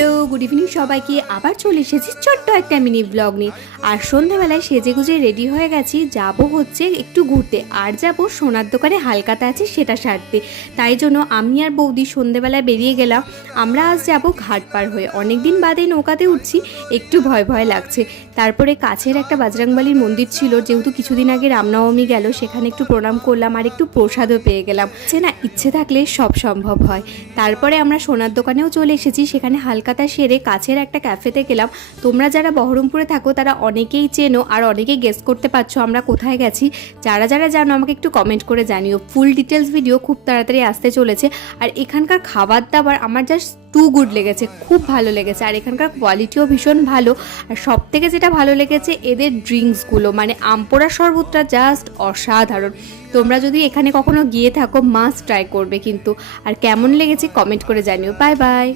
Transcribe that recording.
Hello good evening সবাইকে। আবার চলে এসেছি ছোট্ট একটা মিনি ব্লগ নিয়ে। আর সন্ধ্যাবেলায় সেজে গুজে রেডি হয়ে গেছি, যাব হচ্ছে একটু ঘুরতে, আর যাব সোনার দোকানে হালখাতা আছে সেটা সারতে। তাই জন্য আমি আর বৌদি সন্ধ্যাবেলায় বেরিয়ে গেলাম। আমরা আজ যাব ঘাট পার হয়ে, অনেক দিন বাদে নৌকাতে উঠছি, একটু ভয় ভয় লাগছে। তারপরে কাছের একটা বজরংবলীর মন্দির ছিল, যেহেতু কিছুদিন আগে রামনবমী গেল, সেখানে একটু প্রণাম করলাম আর একটু প্রসাদও পেয়ে গেলাম। সে না ইচ্ছে থাকলে সব সম্ভব হয়। তারপরে আমরা সোনার দোকানেও চলে এসেছি, সেখানে হালখাতা সেরে কাছের একটা ক্যাফেতে গেলাম। তোমরা যারা বহরমপুরে থাকো তারা অনেকেই চেনো আর অনেকেই গেস করতে পারছো আমরা কোথায় গেছি। যারা যারা জানো আমাকে একটু কমেন্ট করে জানিও। ফুল ডিটেলস ভিডিও খুব তাড়াতাড়ি আসতে চলেছে। আর এখানকার খাবার দাবার আমার জাস্ট টু গুড লেগেছে, খুব ভালো লেগেছে। আর এখানকার কোয়ালিটিও ভীষণ ভালো। আর সব থেকে যেটা ভালো লেগেছে এদের ড্রিঙ্কসগুলো, মানে আমপোড়া শরবতটা জাস্ট অসাধারণ। তোমরা যদি এখানে কখনো গিয়ে থাকো মাস্ট ট্রাই করবে কিন্তু। আর কেমন লেগেছে কমেন্ট করে জানিও। Bye bye.